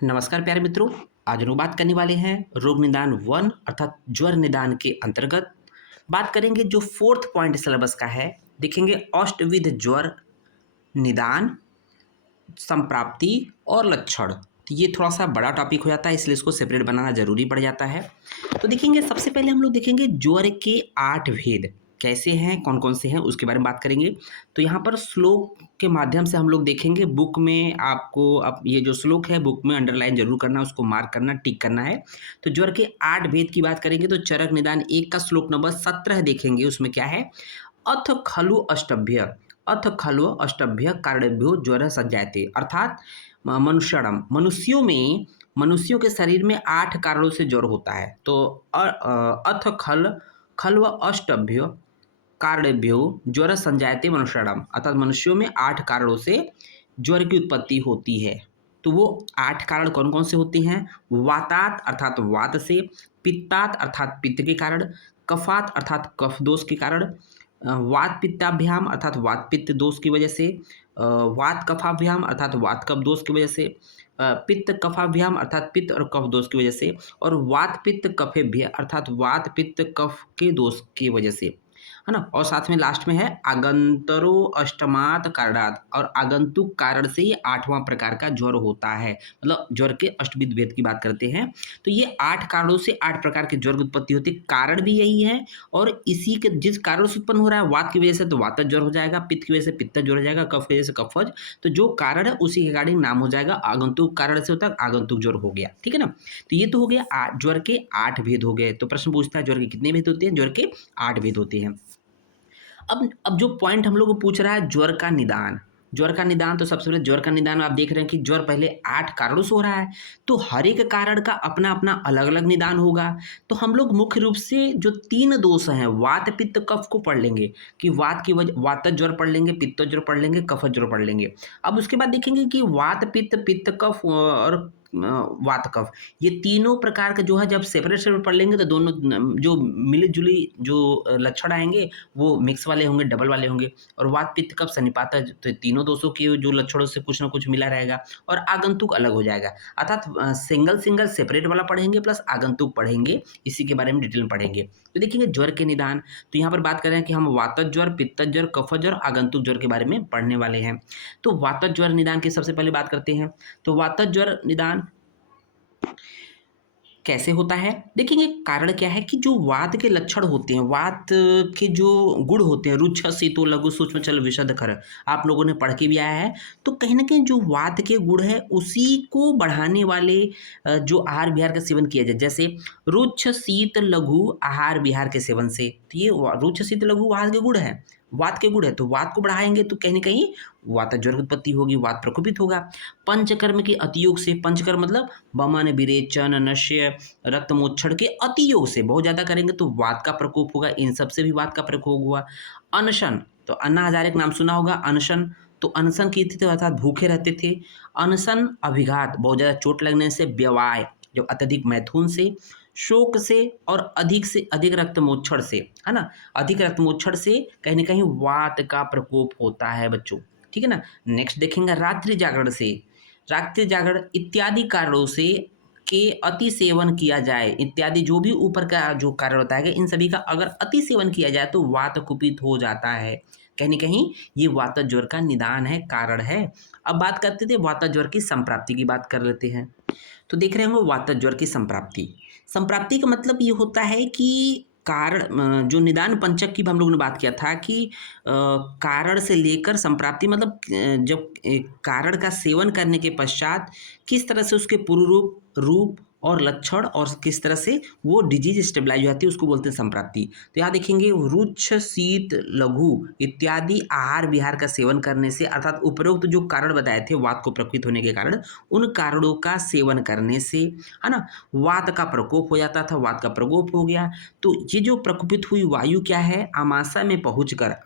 नमस्कार प्यारे मित्रों। आज हम बात करने वाले हैं रोग निदान वन अर्थात ज्वर निदान के अंतर्गत बात करेंगे जो फोर्थ पॉइंट सिलेबस का है। देखेंगे अष्टविध ज्वर निदान, संप्राप्ति और लक्षण। तो ये थोड़ा सा बड़ा टॉपिक हो जाता है, इसलिए इसको सेपरेट बनाना जरूरी पड़ जाता है। तो देखेंगे सबसे पहले हम लोग देखेंगे ज्वर के 8 भेद कैसे हैं, कौन कौन से हैं उसके बारे में बात करेंगे। तो यहाँ पर श्लोक के माध्यम से हम लोग देखेंगे। बुक में आपको अब ये जो श्लोक है बुक में अंडरलाइन जरूर करना, उसको मार्क करना, टिक करना है। तो ज्वर के 8 भेद की बात करेंगे तो चरक निदान 1 का श्लोक नंबर 17 देखेंगे। उसमें क्या है, अथ खलु अष्टभ्य, अथ खलु अष्टभ्य कारणेभ्यो ज्वर संजायते, अर्थात मनुष्यणम, मनुष्यों के शरीर में 8 कारणों से ज्वर होता है। तो अथ खल्व अष्टभ्य कारणेभ्यो ज्वर संजायते मनुष्यणम, अर्थात मनुष्यों में 8 कारणों से ज्वर की उत्पत्ति होती है। तो वो 8 कारण कौन कौन से होते हैं? वातात अर्थात वात से, पित्तात अर्थात पित्त के कारण, कफात अर्थात कफ दोष के कारण, वात पित्ताभ्याम अर्थात वात पित्त दोष की वजह से, वात कफाभ्याम अर्थात वात कफ दोष की वजह से, पित्त कफाभ्याम अर्थात पित्त और कफ दोष की वजह से, और वात पित्त कफेभ्य अर्थात वात पित्त कफ के दोष की वजह से, है ना। और साथ में लास्ट में है आगंतरो अष्टमात कारणात, और आगंतुक कारण से ये 8वां प्रकार का ज्वर होता है। मतलब ज्वर के अष्टविध भेद की बात करते हैं तो ये 8 कारणों से 8 प्रकार के ज्वर की उत्पत्ति होती है। कारण भी यही है, और इसी के जिस कारण से उत्पन्न हो रहा है, वात की वजह से तो वातज ज्वर हो जाएगा, पित्त की वजह से पित्तज ज्वर हो जाएगा, कफ की वजह से कफज। तो जो कारण है उसी के अकॉर्डिंग नाम हो जाएगा। आगंतुक कारण से होता है आगंतुक ज्वर हो गया, ठीक है ना। तो ये तो हो गया ज्वर के 8 भेद हो गए। तो प्रश्न पूछता है ज्वर के कितने भेद होते हैं? ज्वर के 8 भेद होते हैं। अब जो पॉइंट हम लोग को पूछ रहा है ज्वर का निदान, ज्वर का निदान, तो सबसे पहले ज्वर का निदान आप देख रहे हैं कि ज्वर पहले 8 कारणों से हो रहा है, तो हर एक कारण का अपना अपना अलग अलग निदान होगा। तो हम लोग मुख्य रूप से जो 3 दोष हैं वात पित्त कफ को पढ़ लेंगे कि वात की वजह वातज ज्वर पढ़ लेंगे, पित्त ज्वर पढ़ लेंगे, कफज ज्वर पढ़ लेंगे। अब उसके बाद देखेंगे कि वात पित्त, पित्त कफ और वात कफ, ये तीनों प्रकार का जो है जब सेपरेट सेपरेट पढ़ लेंगे तो दोनों जो मिली जुली जो लक्षण आएंगे वो मिक्स वाले होंगे, डबल वाले होंगे। और वात पित्त कफ सन्निपात, तो तीनों दोषों के जो लक्षणों से कुछ ना कुछ मिला रहेगा, और आगंतुक अलग हो जाएगा। अर्थात सिंगल सिंगल सेपरेट वाला पढ़ेंगे प्लस आगंतुक पढ़ेंगे, इसी के बारे में डिटेल में पढ़ेंगे। तो देखिए ज्वर के निदान, तो यहाँ पर बात कर रहे हैं कि हम वातज ज्वर, पित्तज ज्वर, कफज ज्वर, आगंतुक ज्वर के बारे में पढ़ने वाले हैं। तो वातज ज्वर निदान की सबसे पहले बात करते हैं। तो वातज ज्वर निदान कैसे होता है? देखेंगे कारण क्या है कि जो वात के लक्षण होते हैं, वात के जो गुण होते हैं, रुच्छ शीतो लघु सूक्ष्म चल विशद खर, आप लोगों ने पढ़ के भी आया है। तो कहीं ना कहीं जो वात के गुण है उसी को बढ़ाने वाले जो आहार विहार का सेवन किया जाए, जैसे रुच्छ शीत लघु आहार विहार के सेवन से, तो ये रुच्छ शीत लघु आहार के गुण है, वात के गुण है, तो वात को बढ़ाएंगे तो कहीं ना कहीं वात ज्वर की उत्पत्ति होगी, वात प्रकोपित होगा। पंचकर्म के अतियोग से, पंचकर्म मतलब वमन, विरेचन, नश्य, रक्तमोक्षण के अतियोग से बहुत ज़्यादा करेंगे तो वात का प्रकोप होगा, इन सब से भी वात का प्रकोप हुआ। अनशन, तो अन्ना हजारे का नाम सुना होगा, अनशन, तो अनशन की स्थिति अर्थात भूखे रहते थे। अनशन अभिघात, बहुत ज़्यादा चोट लगने से। व्यवाय, जब अत्यधिक मैथुन से। शोक से, और अधिक से अधिक रक्तमोक्षण से, है ना, अधिक रक्तमोक्षण से कहीं ना कहीं वात का प्रकोप होता है बच्चों, ठीक है ना। नेक्स्ट देखेंगे रात्रि जागरण से, रात्रि जागरण इत्यादि कारणों से के अति सेवन किया जाए, इत्यादि जो भी ऊपर का जो कारण बताया गया इन सभी का अगर अति सेवन किया जाए तो वात कुपित हो जाता है। कहीं ना कहीं ये वात ज्वर का निदान है, कारण है। अब बात करते थे वात ज्वर की संप्राप्ति की बात कर लेते हैं। तो देख रहे होंगे वात ज्वर की संप्राप्ति, संप्राप्ति का मतलब ये होता है कि कारण, जो निदान पंचक की हम लोगों ने बात किया था कि कारण से लेकर संप्राप्ति, मतलब जब कारण का सेवन करने के पश्चात किस तरह से उसके पूर्व रूप और लक्षण और किस तरह से वो डिजीज स्टेबलाइज हो जाती है उसको बोलते हैं संप्राप्ति। तो यहाँ देखेंगे रुच्छ शीत लघु इत्यादि आहार विहार का सेवन करने से, अर्थात उपरोक्त जो कारण बताए थे वात को प्रकोपित होने के कारण, उन कारणों का सेवन करने से, है ना, वात का प्रकोप हो जाता था, वात का प्रकोप हो गया। तो ये जो प्रकोपित हुई वायु क्या है, आमाशय में पहुंचकर,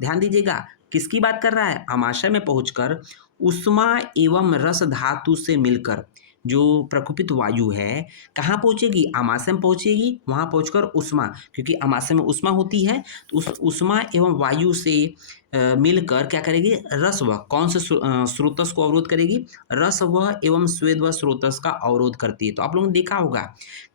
ध्यान दीजिएगा किसकी बात कर रहा है, आमाशय में पहुंचकर उष्मा एवं रस धातु से मिलकर जो प्रकोपित वायु है कहाँ पहुँचेगी, आमाशय में पहुँचेगी, वहाँ पहुँचकर उष्मा, क्योंकि आमाशय में उष्मा होती है, तो उस उष्मा एवं वायु से मिलकर क्या करेगी, रसवह कौन से स्रोतस को अवरोध करेगी, रसवह एवं स्वेदवह स्रोतस का अवरोध करती है। तो आप लोगों ने देखा होगा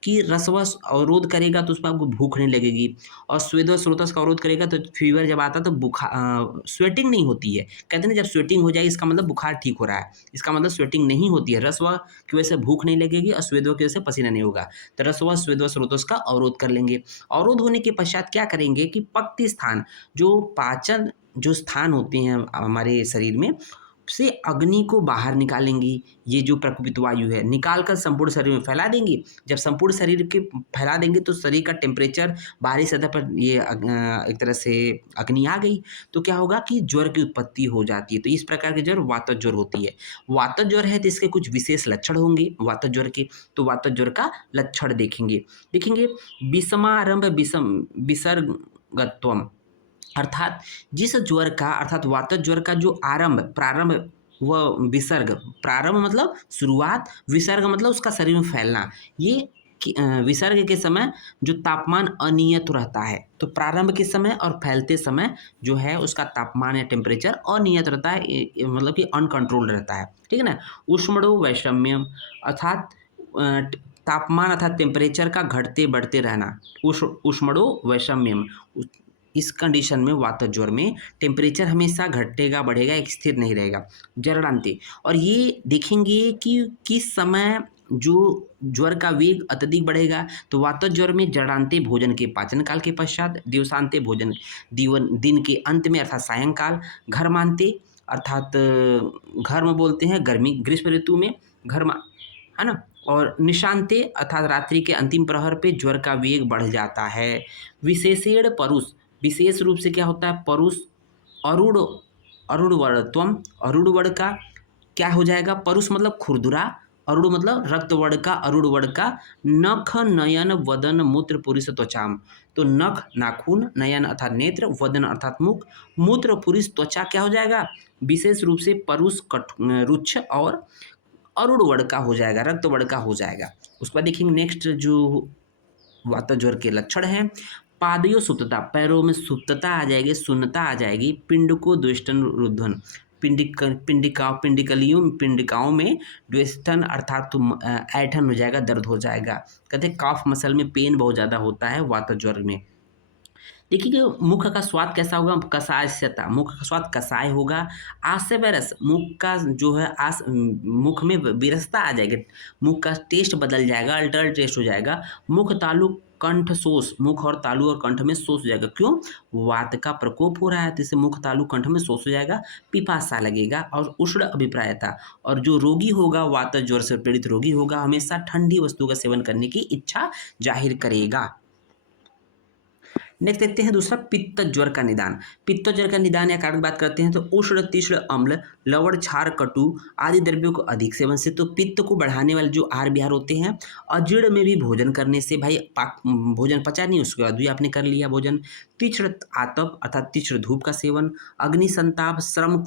कि रसवह अवरोध करेगा तो उसमें आपको भूख नहीं लगेगी, और स्वेदवह स्रोतस का अवरोध करेगा तो फीवर जब आता है तो बुखार स्वेटिंग नहीं होती है। कहते हैं ना, जब स्वेटिंग हो जाए इसका मतलब बुखार ठीक हो रहा है, इसका मतलब स्वेटिंग नहीं होती है। रसवह की वजह से भूख नहीं लगेगी और स्वेदवह की वजह से पसीना नहीं होगा। तो रसवह स्वेदवह स्रोतस का अवरोध कर लेंगे। अवरोध होने के पश्चात क्या करेंगे कि पक्ति स्थान, जो पाचन जो स्थान होते हैं हमारे शरीर में, से अग्नि को बाहर निकालेंगी। ये जो प्रकुपित वायु है निकाल कर संपूर्ण शरीर में फैला देंगी। जब संपूर्ण शरीर के फैला देंगे तो शरीर का टेम्परेचर बाहरी सतह पर ये एक तरह से अग्नि आ गई तो क्या होगा कि ज्वर की उत्पत्ति हो जाती है। तो इस प्रकार के ज्वर वात ज्वर होती है। वात ज्वर है तो इसके कुछ विशेष लक्षण होंगे वात ज्वर के। तो वात ज्वर का लक्षण देखेंगे विषमारंभ विसर्गत्वम, अर्थात जिस ज्वर का, अर्थात वात ज्वर का जो प्रारंभ व विसर्ग, प्रारंभ मतलब शुरुआत, विसर्ग मतलब उसका शरीर में फैलना, ये विसर्ग के समय जो तापमान अनियत रहता है, तो प्रारंभ के समय और फैलते समय जो है उसका तापमान या टेम्परेचर अनियत रहता है, मतलब कि अनकंट्रोल्ड रहता है, ठीक है ना। उष्मणो वैषम्यम, अर्थात तापमान अर्थात टेम्परेचर का घटते बढ़ते रहना, उष्मणो वैषम्यम। इस कंडीशन में वात ज्वर में टेम्परेचर हमेशा घटेगा बढ़ेगा, एक स्थिर नहीं रहेगा। जरड़ांते, और ये देखेंगे कि किस समय जो ज्वर का वेग अत्यधिक बढ़ेगा, तो वात ज्वर में जरड़ांते भोजन के पाचन काल के पश्चात, दिवसांते भोजन दिन के अंत में अर्थात सायंकाल, घर्मांते अर्थात घर्म बोलते हैं गर्मी ग्रीष्म ऋतु में, घर्म है ना, और निशांते अर्थात रात्रि के अंतिम प्रहर पे ज्वर का वेग बढ़ जाता है। विशेषेण परुष, विशेष रूप से क्या होता है, परुष अरूढ़ अरूढ़वर्णत्वम, अरूढ़ वर्ण का क्या हो जाएगा, परुष मतलब खुरदुरा, अरूढ़ मतलब रक्त वर्ण का, अरूढ़ वर्ण का नख नयन वदन मूत्र पुरुष त्वचाम। तो नख नाखून, नयन अर्थात नेत्र, वदन अर्थात मुख, मूत्र पुरुष त्वचा क्या हो जाएगा, विशेष रूप से परुष रुक्ष और अरूढ़ वर्ण का हो जाएगा, रक्त वर्ण का हो जाएगा। उसके बाद देखेंगे नेक्स्ट जो वात ज्वर के लक्षण हैं, पादयो सुप्तता, पैरों में सुप्तता आ जाएगी, शून्यता आ जाएगी, पिंड को द्वेष्टन रुद्धन, पिंडिकाओं में द्वेष्टन अर्थात ऐठन हो जाएगा, दर्द हो जाएगा। कहते हैं काफ मसल में पेन बहुत ज़्यादा होता है वात ज्वर में। देखिए कि मुख का स्वाद कैसा होगा, कषायस्यता, मुख का स्वाद कषाय होगा। आस्य रस, मुख का जो है मुख में विरसता आ जाएगी, मुख का टेस्ट बदल जाएगा, अल्टर टेस्ट हो जाएगा। मुख तालु कंठ शोष, मुख और तालु और कंठ में शोष हो जाएगा, क्यों, वात का प्रकोप हो रहा है तो इससे मुख तालु कंठ में शोष हो जाएगा, पिपासा लगेगा। और उष्ण अभिप्रायता, और जो रोगी होगा वात ज्वर से पीड़ित रोगी होगा हमेशा ठंडी वस्तु का सेवन करने की इच्छा जाहिर करेगा। नेक्स्ट देखते हैं दूसरा पित्त ज्वर का निदान। पित्त ज्वर का निदान या कारण की बात करते हैं तो उष्ण तीक्ष्ण अम्ल लवण क्षार कटु आदि द्रव्यों को अधिक सेवन से, तो पित्त को बढ़ाने वाले जो आहार विहार होते हैं, अजीर्ण में भी भोजन करने से, भाई भोजन पचा नहीं उसके बाद भी आपने कर लिया भोजन, तीक्ष्ण आतप अर्थात तीक्ष्ण धूप का सेवन, अग्नि संताप, श्रम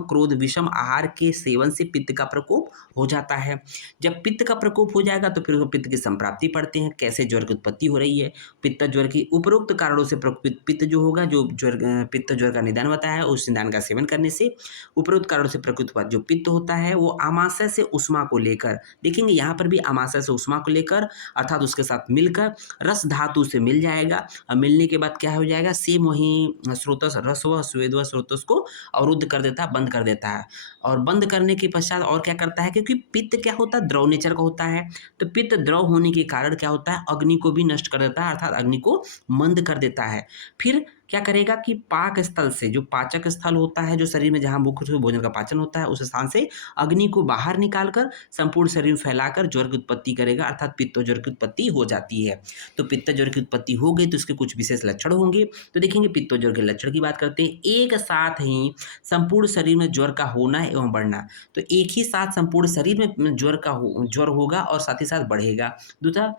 क्रोध विषम आहार के सेवन से पित्त का प्रकोप हो जाता है। जब पित्त का प्रकोप हो जाएगा तो फिर पित्त की संप्राप्ति पढ़ते हैं, कैसे ज्वर की उत्पत्ति हो रही है। पित्त ज्वर की उपरोक्त कारणों से प्रकोपित पित्त जो होगा, जो ज्वर पित्त ज्वर का निदान बताया है, उस निदान का सेवन करने से उपरोक्त कारणों से प्रकोपित जो पित्त होता है वो आमाशय से उष्मा को लेकर, देखेंगे यहाँ पर भी आमाशय से उष्मा को लेकर अर्थात उसके साथ मिलकर रस धातु से मिल जाएगा, और मिलने के बाद क्या हो जाएगा, सेम वही स्रोतस रसव स्वेदव स्रोतस को अवरुद्ध कर देता है, बंद कर देता है। और बंद करने के पश्चात और क्या करता है, क्योंकि पित्त क्या होता है, द्रव नेचर का होता है, तो पित्त द्रव होने के कारण क्या होता है, अग्नि को भी नष्ट कर देता है, अर्थात अग्नि को मंद कर देता है। फिर क्या करेगा कि पाक स्थल से, जो पाचक स्थल होता है, जो शरीर में जहाँ मुख्य रूप से भोजन का पाचन होता है, उस स्थान से अग्नि को बाहर निकालकर संपूर्ण शरीर में फैलाकर ज्वर की उत्पत्ति करेगा, अर्थात पित्त ज्वर की उत्पत्ति हो जाती है। तो पित्त ज्वर की उत्पत्ति हो गई तो उसके कुछ विशेष लक्षण होंगे। तो देखेंगे पित्त ज्वर के लक्षण की बात करते हैं, एक साथ ही संपूर्ण शरीर में ज्वर का होना एवं बढ़ना, तो एक ही साथ संपूर्ण शरीर में ज्वर होगा और साथ ही साथ बढ़ेगा। दूसरा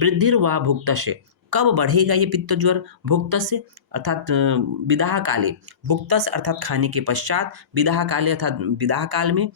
वृद्धि व भुक्तस्य, कब बढ़ेगा ये पित्त ज्वर, भुक्तस्य अर्थात विदाह काले, भुक्तस्य अर्थात खाने के पश्चात, विदाह काले अर्थात विदाह काल में,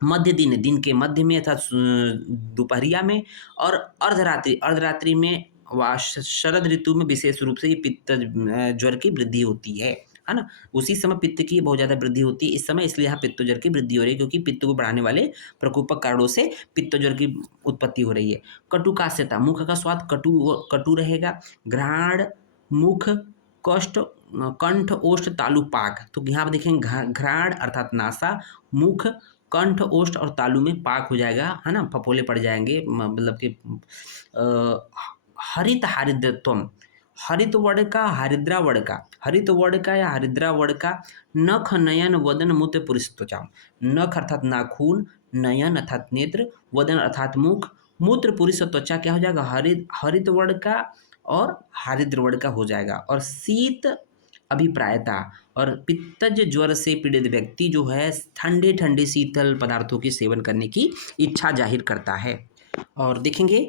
मध्य दिन के मध्य में अर्थात दोपहरिया में, और अर्धरात्रि में व शरद ऋतु में विशेष रूप से ये पित्त ज्वर की वृद्धि होती है। है ना। उसी समय पित्त की बहुत ज़्यादा वृद्धि होती है इस समय, इसलिए यहाँ पित्तोज्वर की वृद्धि हो रही है, क्योंकि पित्त को बढ़ाने वाले प्रकोपक कारणों से पित्तोज्वर की उत्पत्ति हो रही है। कटुकास्यता, मुख का स्वाद कटु रहेगा। घ्राण, मुख, कष्ट, कंठ, ओष्ठ, तालु, पाक। तो यहाँ पर देखेंगे घ्राण अर्थात नासा, मुख, कंठ, ओष्ठ और तालु में पाक हो जाएगा, है ना, फफोले पड़ जाएंगे, मतलब कि हरित हारिद्रत्वम, हरित वर्ण का हरिद्रा वर्ण का, हरित वर्ण का या हरिद्रा वर्ण का, नख, नयन, वदन, मूत्र, पुरुष, त्वचा। नख अर्थात नाखून, नयन अर्थात नेत्र, वदन अर्थात मुख, मूत्र, पुरुष, त्वचा क्या हो जाएगा, हरित वर्ण का और हरिद्र वर्ण का हो जाएगा। और शीत अभिप्रायता, और पित्तज ज्वर से पीड़ित व्यक्ति जो है ठंडे ठंडे शीतल पदार्थों के सेवन करने की इच्छा जाहिर करता है। और देखेंगे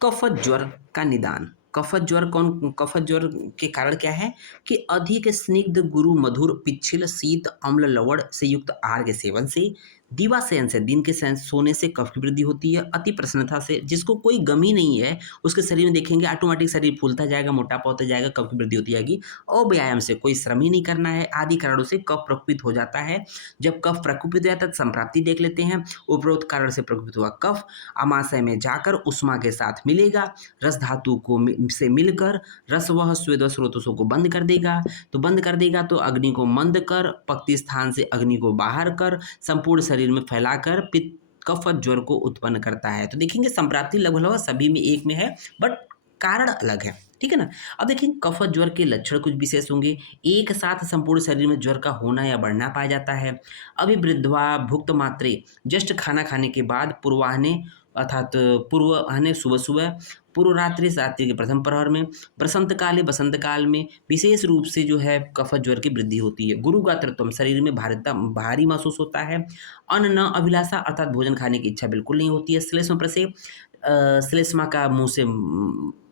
कफत ज्वर का निदान। कफत ज्वर के कारण क्या है कि अधिक स्निग्ध गुरु मधुर पिच्छिल शीत अम्ल लवण से युक्त आहार के सेवन से, दिवाशयन से, दिन के सोने से कफ की वृद्धि होती है। अति प्रसन्नता से, जिसको कोई गमी नहीं है उसके शरीर में देखेंगे ऑटोमेटिक शरीर फूलता जाएगा, मोटापा होता जाएगा, कफ की वृद्धि होती जाएगी। और व्यायाम से, कोई श्रम ही नहीं करना है आदि कारणों से कफ प्रकोपित हो जाता है। जब कफ प्रकोपित हो जाता है संप्राप्ति देख लेते हैं। उपरोक्त कारण से प्रकोपित हुआ कफ आमाशय में जाकर उष्मा के साथ मिलेगा, रस धातु को से मिलकर रस वह स्वेद स्रोतों को बंद कर देगा। तो बंद कर देगा तो अग्नि को मंद कर, पक्ति स्थान से अग्नि को बाहर कर, संपूर्ण शरीर में फैलाकर पित्त कफत ज्वर को उत्पन्न करता है। तो देखेंगे संप्राप्ति लगभग सभी में एक में है, बट कारण अलग है, ठीक है ना। अब देखेंगे कफत ज्वर के लक्षण कुछ विशेष होंगे। एक साथ संपूर्ण शरीर में ज्वर का होना या बढ़ना पाया जाता है। अभिवृद्धवा भुक्त मात्रे, जस्ट खाना खाने के बाद पूर्वाह्ने अर्थात पूर्वाह्ने सुबह सुबह, पूर्व रात्रि रात्रि के प्रथम प्रहर में, बसंत काल में विशेष रूप से जो है कफत ज्वर की वृद्धि होती है। गुरुगात्रत्वम, शरीर में भारी महसूस होता है। अन्न न अभिलाषा अर्थात भोजन खाने की इच्छा बिल्कुल नहीं होती है। श्लेष्म प्रसेव, श्लेष्मा का मुंह से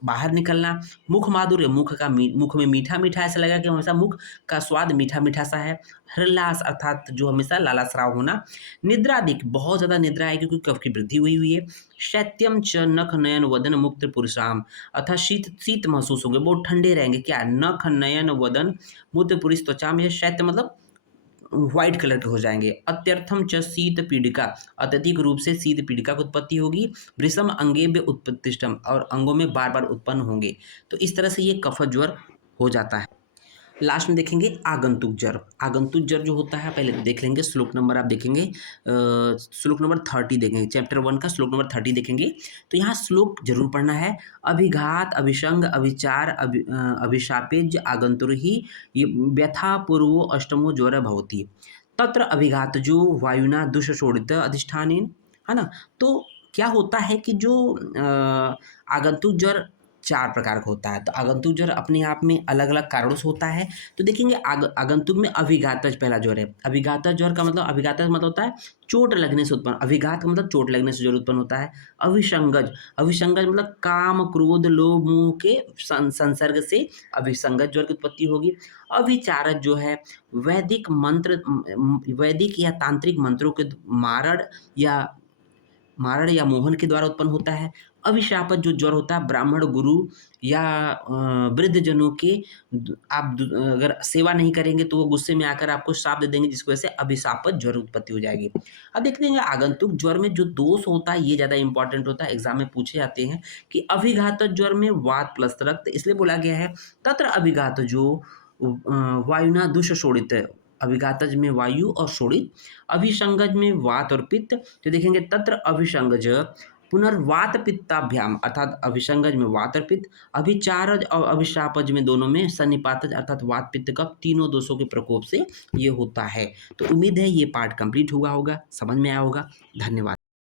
बाहर निकलना। मुख माधुर्य, मुख में मीठा मीठा, ऐसा लगा कि हमेशा मुख का स्वाद मीठा मीठा सा है। हृलास अर्थात जो हमेशा लालास्राव होना। निद्रा अधिक, बहुत ज़्यादा निद्रा है क्योंकि कफ की वृद्धि हुई है। शैत्यम च नख नयन वदन मुक्त पुरुषाम, अर्थात शीत महसूस होंगे, बहुत ठंडे रहेंगे। क्या, नख नयन वदन मूत्र पुरुष त्वचा में, शैत्य मतलब व्हाइट कलर के हो जाएंगे। अत्यर्थम च शीत पीड़िका, अत्यधिक रूप से शीत पीड़िका की उत्पत्ति होगी। वृषम अंगेभ्य उत्पत्तिष्टम, और अंगों में बार बार उत्पन्न होंगे। तो इस तरह से ये कफत ज्वर हो जाता है। लास्ट में देखेंगे आगंतुक ज्वर। आगंतुक ज्वर जो होता है पहले देख लेंगे, श्लोक नंबर आप देखेंगे, श्लोक नंबर 30 देखेंगे, चैप्टर 1 का श्लोक नंबर 30 देखेंगे। तो यहाँ श्लोक जरूर पढ़ना है। अभिघात अभिसंग अभिचार अभिशापेज आगंतुर्हि व्यथा पूर्वो अष्टमो ज्वर भवति तत्र अभिघात जो वायुना दुष्शोणित अधिष्ठानेन, है ना। तो क्या होता है कि जो आगंतुक ज्वर 4 प्रकार का होता है। तो आगंतुक ज्वर अपने आप में अलग अलग कारणों से होता है। तो देखेंगे आगंतुक में अभिघातज पहला ज्वर है। अभिघातज ज्वर का मतलब, अभिघातज मतलब होता है चोट लगने से उत्पन्न, अभिघात का मतलब चोट लगने से ज्वर उत्पन्न होता है। अभिसंगज, अभिसंगज मतलब काम क्रोध लोभ मोह के संसर्ग से अभिसंगज ज्वर की उत्पत्ति होगी। अभिचारज जो है वैदिक या तांत्रिक मंत्रों के मारण या मोहन के द्वारा उत्पन्न होता है। अभिशापत जो ज्वर होता है ब्राह्मण गुरु या वृद्ध जनों के आप अगर सेवा नहीं करेंगे तो वो गुस्से में आकर आपको श्राप दे देंगे, जिसकी वजह से अभिशापत ज्वर उत्पत्ति हो जाएगी। अब देखते हैं आगंतुक ज्वर में जो दोष होता है ये ज़्यादा इंपॉर्टेंट होता है, एग्जाम में पूछे जाते हैं कि अभिघात ज्वर में वात प्लस रक्त, इसलिए बोला गया है तत्र अभिघात जो वायुना दुष्शोणित, अभिघातज में वायु और शोणित, अभिसंगज में वात और पित्त। तो देखेंगे तत्र अभिसंगज पुनर्वात पित्ताभ्याम, अर्थात अभिसंगज में वात और पित्त, अभिचारज और अभिशापज में दोनों में सन्निपातज अर्थात वात पित्त कफ, तीनों दोषों के प्रकोप से ये होता है। तो उम्मीद है ये पार्ट कंप्लीट हुआ होगा, समझ में आया होगा। धन्यवाद।